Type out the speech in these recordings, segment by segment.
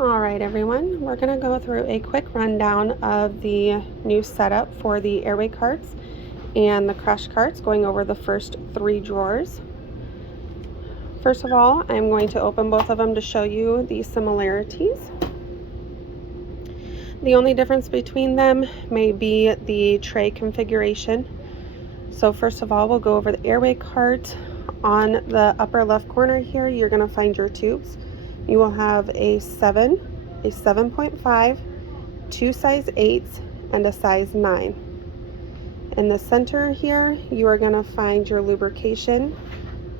All right, everyone, we're going to go through a quick rundown of the new setup for the Airway carts and the crash carts, going over the first 3 drawers. First of all, I'm going to open both of them to show you the similarities. The only difference between them may be the tray configuration. So first of all, we'll go over the Airway cart. On the upper left corner here, you're going to find your tubes. You will have a 7, a 7.5, 2 size 8s, and a size 9. In the center here, you are going to find your lubrication,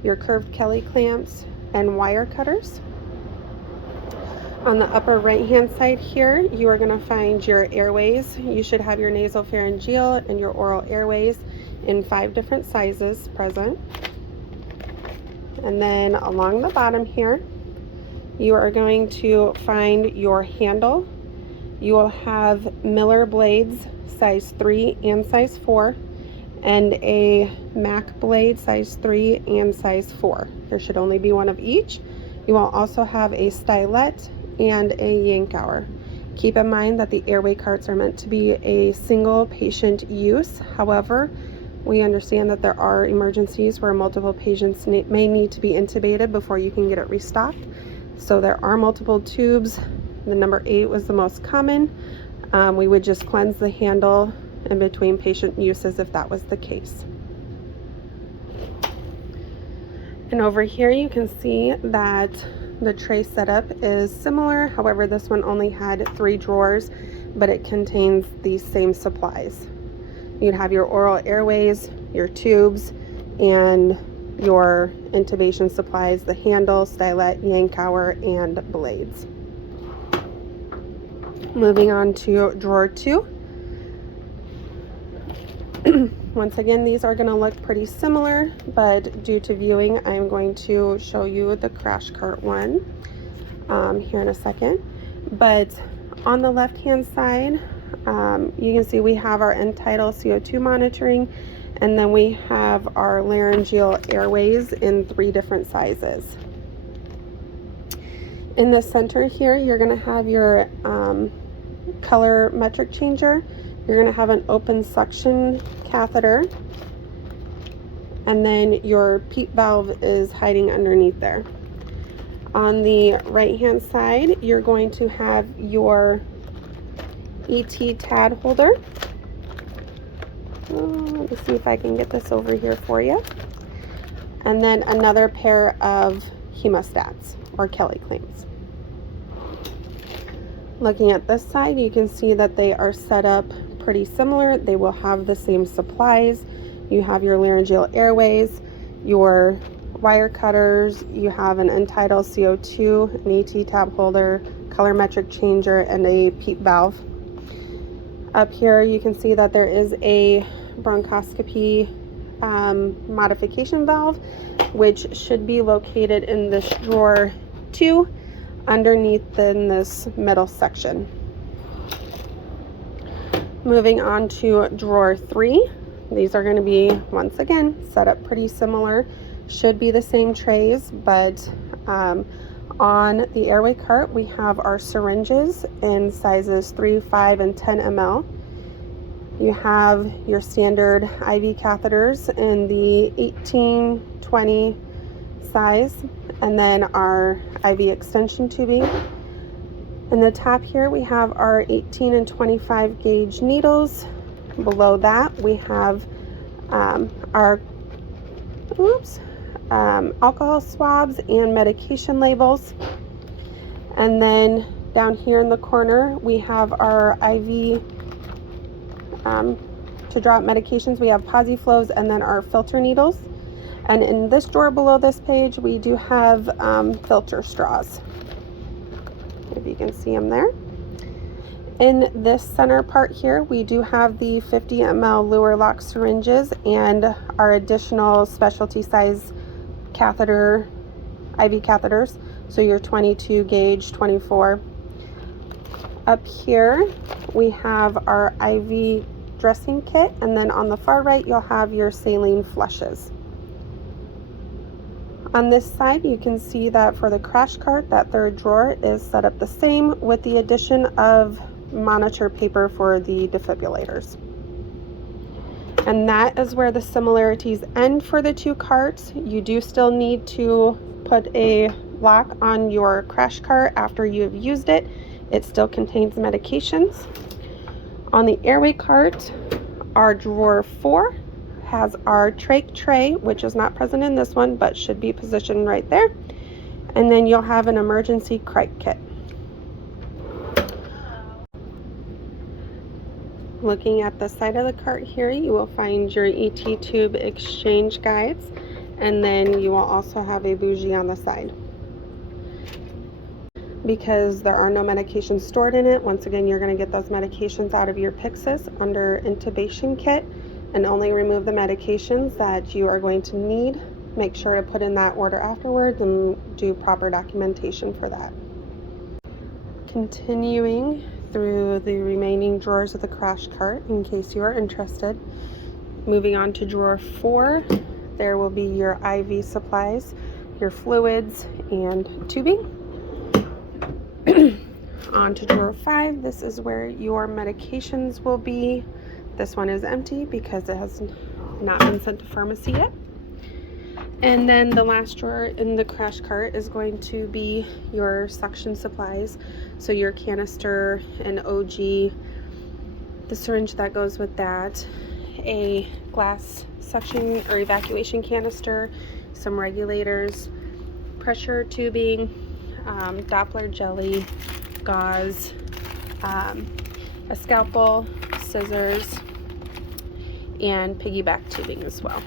your curved Kelly clamps, and wire cutters. On the upper right hand side here, you are going to find your airways. You should have your nasopharyngeal and your oral airways in 5 different sizes present. And then along the bottom here, you are going to find your handle. You will have Miller blades size 3 and size 4, and a Mac blade size 3 and size 4. There should only be one of each. You will also have a stylet and a yank hour. Keep in mind that the Airway carts are meant to be a single patient use. However, we understand that there are emergencies where multiple patients may need to be intubated before you can get it restocked. So there are multiple tubes. The number 8 was the most common. We would just cleanse the handle in between patient uses if that was the case. And over here you can see that the tray setup is similar. However, this one only had 3 drawers, but it contains these same supplies. You'd have your oral airways, your tubes, and your intubation supplies, the handle, stylet, yank hour, and blades. Moving on to drawer 2. Once again, these are going to look pretty similar, but due to viewing, I'm going to show you the crash cart one here in a second. But on the left hand side, you can see we have our end tidal CO2 monitoring, and then we have our laryngeal airways in 3 different sizes. In the center here, you're going to have your color metric changer. You're going to have an open suction catheter, and then your PEEP valve is hiding underneath there. On the right hand side, you're going to have your ET TAD holder. Let me see if I can get this over here for you. And then another pair of hemostats or Kelly clamps. Looking at this side, you can see that they are set up pretty similar. They will have the same supplies. You have your laryngeal airways, your wire cutters, you have an end tidal CO2, an ET tab holder, color metric changer, and a PEEP valve. Up here you can see that there is a bronchoscopy modification valve, which should be located in this drawer 2 underneath in this middle section. Moving on to drawer 3. These are going to be, once again, set up pretty similar. Should be the same trays, but on the Airway cart, we have our syringes in sizes 3, 5, and 10 ml. You have your standard IV catheters in the 18, 20 size, and then our IV extension tubing. In the top here, we have our 18 and 25 gauge needles. Below that, we have our alcohol swabs and medication labels. And then down here in the corner, we have our IV to draw out medications. We have PosiFlows and then our filter needles. And in this drawer below this page, we do have filter straws. If you can see them there. In this center part here, we do have the 50 ml Luer lock syringes and our additional specialty size catheter, IV catheters. So your 22 gauge, 24. Up here, we have our IV dressing kit, and then on the far right, you'll have your saline flushes. On this side, you can see that for the crash cart, that third drawer is set up the same with the addition of monitor paper for the defibrillators. And that is where the similarities end for the two carts. You do still need to put a lock on your crash cart after you have used it. It still contains medications. On the Airway cart, our drawer 4 has our trach tray, which is not present in this one, but should be positioned right there. And then you'll have an emergency cric kit. Looking at the side of the cart here, you will find your ET tube exchange guides, and then you will also have a bougie on the side. Because there are no medications stored in it, once again, you're going to get those medications out of your Pyxis under intubation kit and only remove the medications that you are going to need. Make sure to put in that order afterwards and do proper documentation for that. Continuing through the remaining drawers of the crash cart, in case you are interested. Moving on to drawer 4, there will be your IV supplies, your fluids, and tubing. On to drawer 5, this is where your medications will be. This one is empty because it has not been sent to pharmacy yet. And then the last drawer in the crash cart is going to be your suction supplies. So your canister, an OG, the syringe that goes with that, a glass suction or evacuation canister, some regulators, pressure tubing, Doppler jelly, gauze, a scalpel, scissors, and piggyback tubing as well.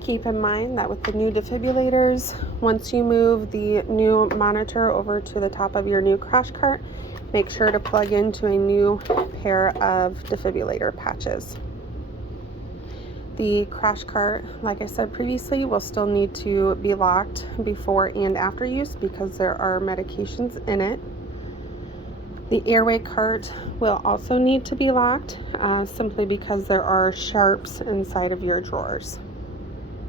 Keep in mind that with the new defibrillators, once you move the new monitor over to the top of your new crash cart, make sure to plug into a new pair of defibrillator patches. The crash cart, like I said previously, will still need to be locked before and after use because there are medications in it. The Airway cart will also need to be locked simply because there are sharps inside of your drawers.